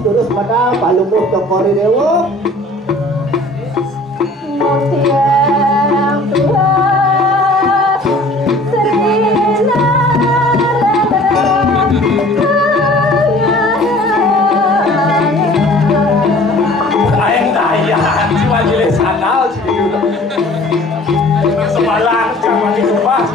terus pada palungguh tokori dewo. Motiang Tuhan Ayang dayaan cuma jelas anal sih dulu. Semalang jangan dikebas.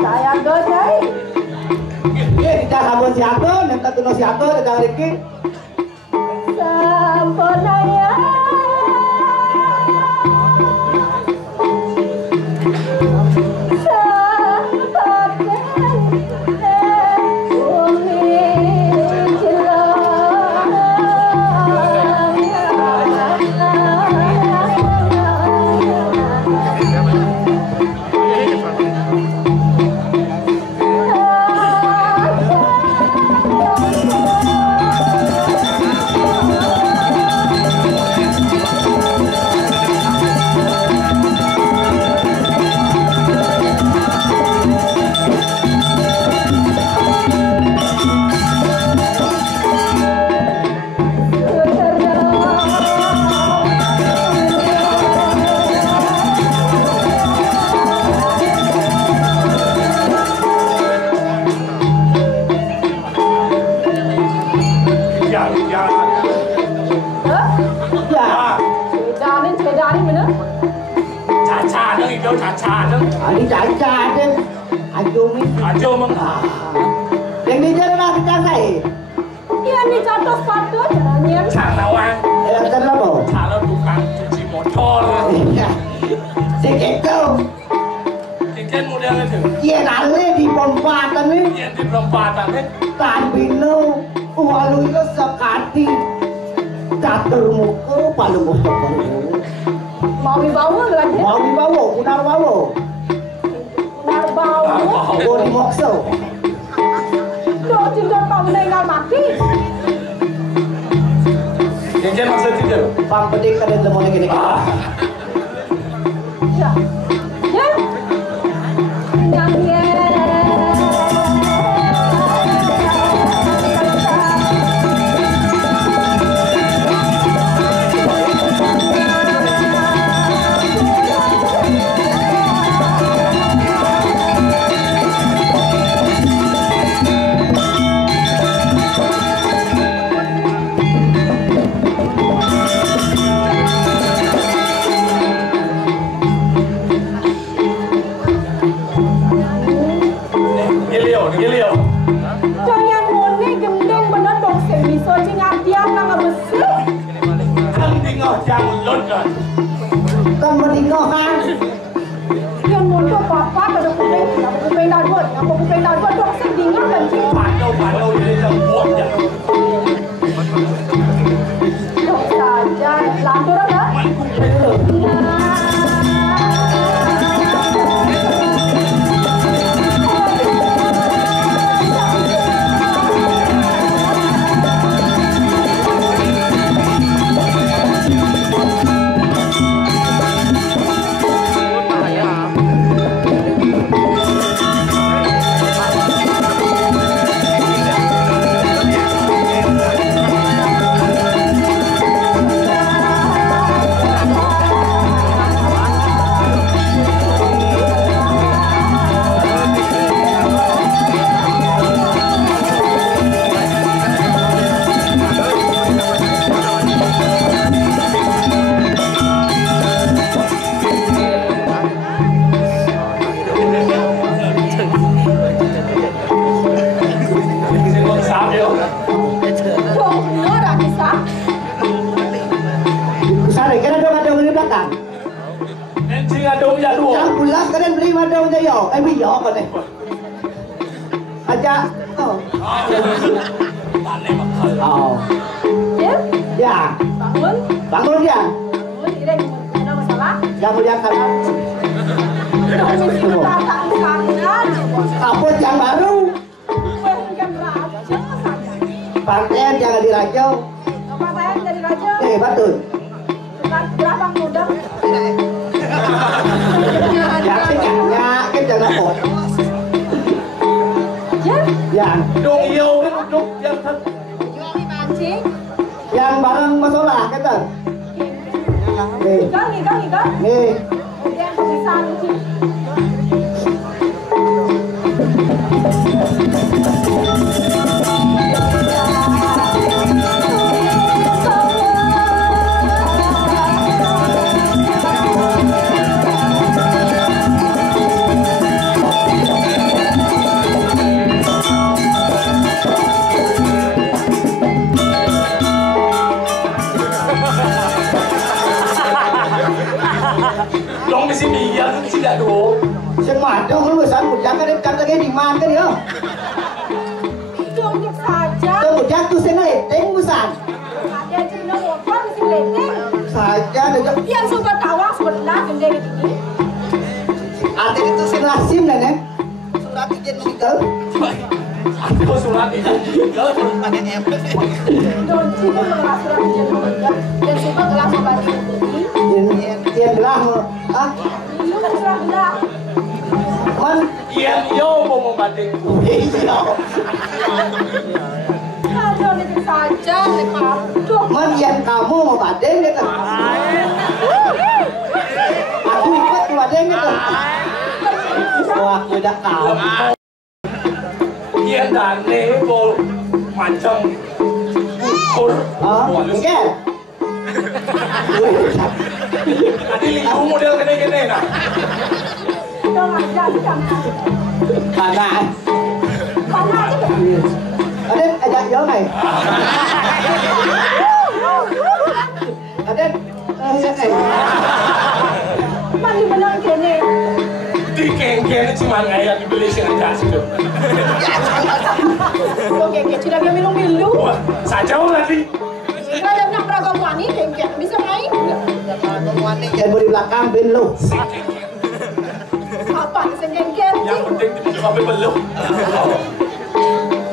Sayang dosai. Kita sabun siapa? Nanti tuno siapa? Kita Riki. Sampurnaya. Ini caca deh, ajo mengah. Yang di jalan kita saya. Iya nih contoh sepatu jalannya. Carawan. Yang kenapa? Cara tukang cuci motor. Segitu. Ikan modelnya tuh. Iya kali di perempatan nih. Iya di perempatan nih. Tanbino, walu itu sekati. Catur muka, palu muka palu. Mau dibawa kan? Mau dibawa, udah bawa. Udah bawa. Oh di mokso. Dok tidak mau meninggal mati. Ikan maksud itu. Pak pedik kan yang lemon gini. Ya. Ya. Nyanyi. Kan meninggalkan. Yang mundur papa pada kuping darurat, apa kuping darurat dok sedih kan sih? Pano ini yang buat ya. Dok saja, lantur apa? pulang kalian beli madau aja yo. Beli yo kan deh. Aja. Oh. Tane bakal. Oh. Ya, Ya. bangun. Bangun ya. Bangun, ini ada masalah. Jangan jangan. Mesti bertatang kalian. Apa yang baru? Gue bukan raja saja. Pakaian jangan dirajau. Pakaian jadi raja. Betul. Berapa muda? Cái jangan kok. Ya, Yang Dong yêu cái đúc yang thân. cik. yang barang masalah kata. Nih, Kan, nih. Kemudian pemisahan cik. Dong di sini ya tidak do. Semua dong lu san một cái cam cái đi man cái nữa. Tunjuk saja. Tôi một tu sen này đánh mu san. Ada cina motor di sini leteng. Saja được. Yang suka tawang sebelah gede ini. Ada itu sen lasim này nè. Surat izin meninggal. Aku surat itu tinggal pakai em. Don cina merasa meninggal dan suka gelas obat ini. Tiền lah ah Itu kan sudah gelas. man Yang yo mau membatik. iya Ada itu saja lepas. man yang kamu mau badeng gitu aku ikut ke badeng gitu wah udah kau Yang dane bo macam ukur. enggak Ada liu model kene-kene nah. Dong ada di kamar. Panas. Panas aja. Ada ajak jauh này. Ada này. Mandi benar gini. Di keng-keng cuma ngayal dibeli sih aja situ. Oke, sudah dia minum-minum. Wah, sajau lagi. Ada nak beragam wani, kengkeng bisa main. Jangan beri belakang ben lu. Apa kengkeng? Yang penting kita sampai belum.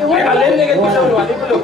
Kayak kalian nih kan kita udah belum.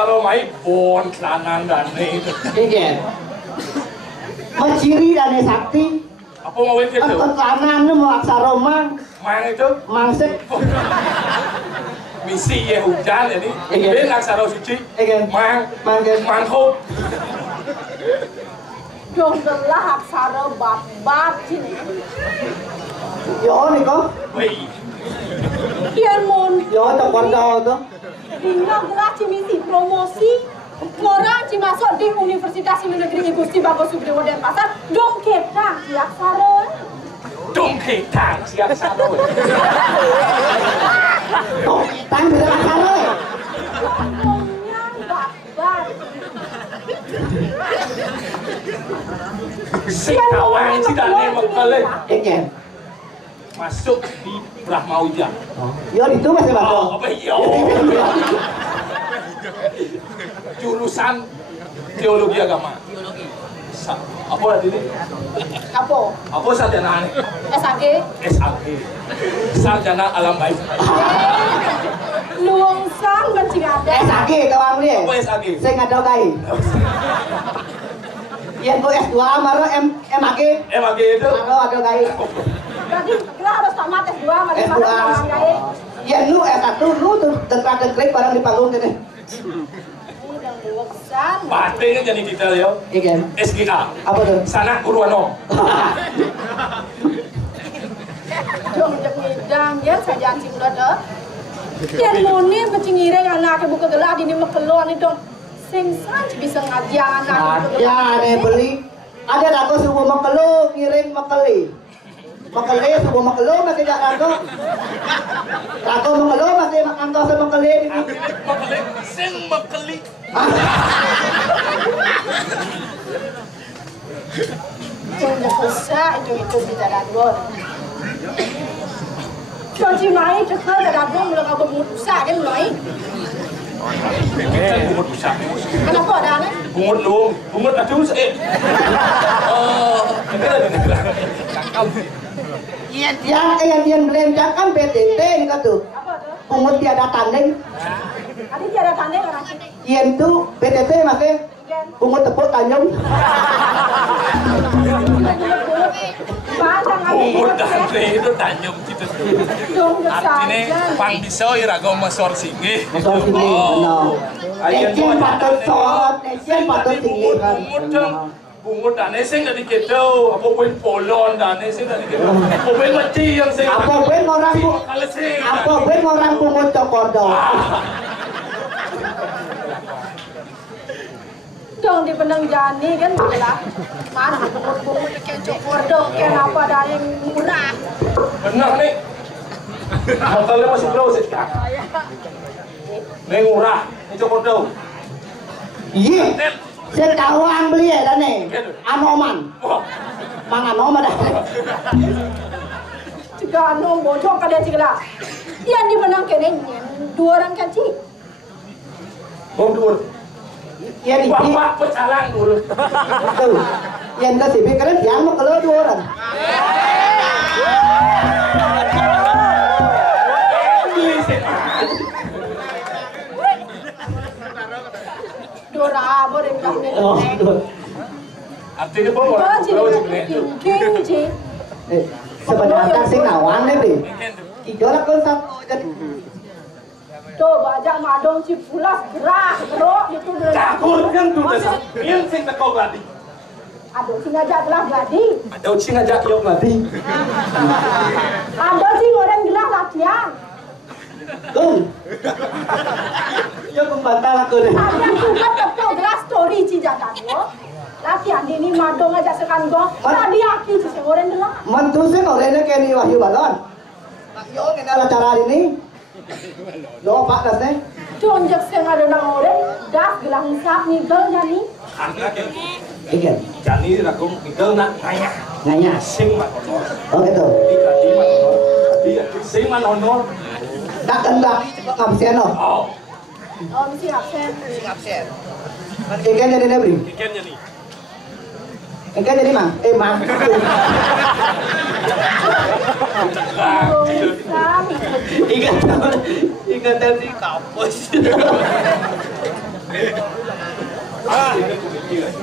Kalau main bon kelanan dan itu. Iya. Menciri dan sakti. Apa mau itu? Kanan mau aksara mang. Mang itu? Mangsek. Misi ya hujan jadi. Ini aksara suci. Mang. Mangkuk. Donggelah aksara bab-bab sini. Yo nih kok. Wih. Kian mon. Yo taekwondo tuh. Tinggal gelah misi promosi. Orang masuk di Universitas Negeri Gusti Bagus Subdewo Denpasar. Dong kita si aksara. Dong kita si aksara. Dong kita bisa aksara. Ngomongnya bab-bab. Si kawan si Dani mengkali Iya. masuk di Brahma Wijaya. Yo itu masih bagus. Oh, apa yo? Jurusan teologi agama. Apa tadi ini? Apa? Apa sarjana ini? SAG. SAG. Sarjana alam baik. Luang sang mancing ada. SAG kawan dia. Apa SAG? Saya nggak tahu kai. Yang gue S2 maro MAG. MAG itu? Maro ada kai. Berarti kita harus tamat S2 mari S2. mana tamat kai. Ya lu S1 lu tuh dengkrak-dengkrik barang di panggung gini. Batingan jadi detail ya. Iya kan? SGA. Apa tuh? Sanak Purwano. Dong jek ngidang ya saja anjing udah deh. Yang moni pecingire anak buka gelar ini mekelo nih dong. Sing sanj bisa ngajar anak. Ya nih beli. Ada aku subuh mekelu ngiring mekeli. Mekeli subuh mekelu masih gak aku. Aku mekelu masih makan kau sama mekeli. Mekeli, sing mekeli. Jangan besar itu tidak ada. Cuci mai cekal tidak ada mulai kau bermusa kan mulai. Kita bungut usah. Kenapa ada nih? Bungut dong, bungut aduh Oh, yang belanja kan PTT ini kan tuh. Apa tuh? Pungut tiada tanding. Tadi tiada tanding orang sini. Yang itu PTT makanya pungut tepuk tanjung. bungut tadi itu tanjung gitu. Artinya pang bisa irago mesor singgih. Mesor singgih, benar. Ecen patut sorot, ecen patut singgih kan. Bungut dane sing dari kita, apa pun polon dane sing dari kita, apa pun mati yang sing. Apa pun orang pungut cokodo. Dong di Penang Jani kan lah. Mana pungut kayak cokodo, kenapa ada yang murah? Benar nih. Hotelnya masih terus sih. Nih murah, ini cokodo. Iya. Setawang beli ya nih, anoman, anoman dah. Jika anom bocor kada cila, yang dimenang kene dua orang kaci. Mundur. Ya di bapak pecalang dulu. Tuh, yang dah sih, karena yang mau kalau dua orang. Dora boleh kami. Artinya apa? Sebenarnya sih kawan nih bi. Idola kau satu jadi. Tuh bajak madong cipulas gerak gerok itu dulu. Cakur kan tuh dasar. Yang sing tekau gladi. Aduh sing ngajak gelah gladi. Ada sing ngajak yo gladi. Ada sing orang gelah latihan. Tuh. Ya pembantal aku nih. Yang suka tepuk gelas story cijakan lo. Latihan ini madong aja sekan gong. Tadi aki sih orang gelah. Mantu sih orangnya kayak ni Wahyu Balon. Pak Yo kenal acara ini. Lo pak das nih. Jonjak sing ada nang orang das gelang hisap nigel jani. Karena Iya. Jani ragung nigel nak ngaya. Ngaya. Sing manonor. Oh gitu. Di gladi manonor. Di sing manonor. Tak kendak ngabsen lo. Oh. Oh mesti absen. Ikan jadi nebri. Ikan jadi. Ikan jadi mang. Mang. Ikan tadi kampus.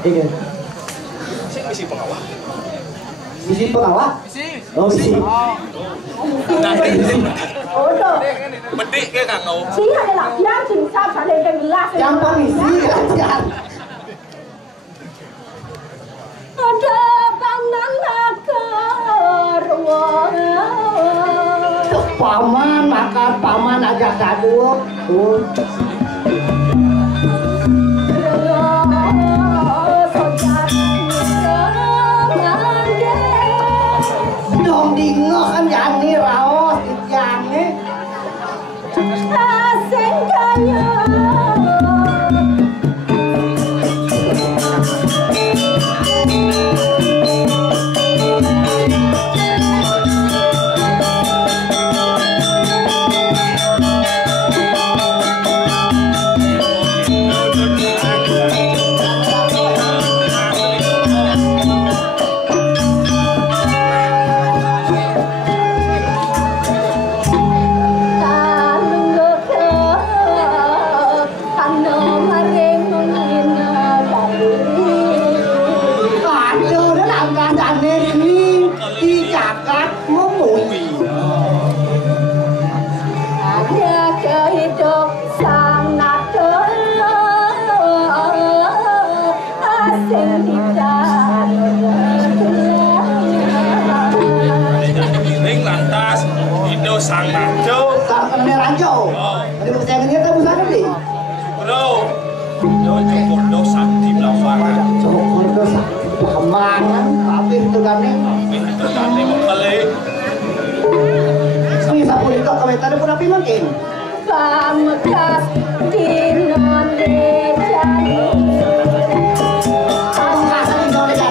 Ikan. Sing misi pengawal. Misi pengawal? Oh misi. Oh tuh. Bedik kayak kangau. Sing ada latihan sing hisap ada yang gelas. Gampang misi latihan. Ada paman nakarwa. Paman makan paman aja kado. Dong dingo kan jani raos jani. Asing kaya. Andane ini dicakap memui. Ada kehidup sangat asing tidak Ring lantas itu sang najo. Sang meranjo. Ada saya ngerti tahu sana deh. Bro, itu cukup dosa di lapangan. Cukup dosa. Kemangan, tapi itu gane. Itu tadi mengkali. Bisa boleh kau kawetan pun api makin. Pamekas di Indonesia. Pamekasan Indonesia.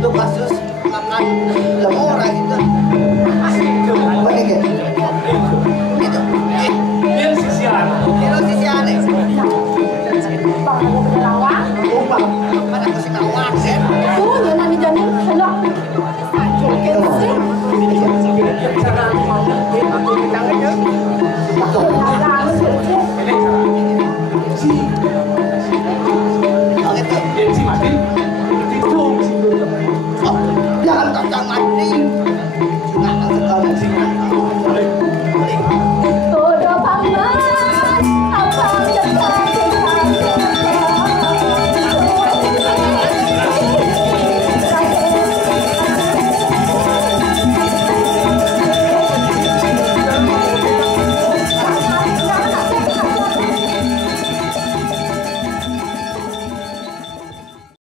Itu kasus makan lemur gitu.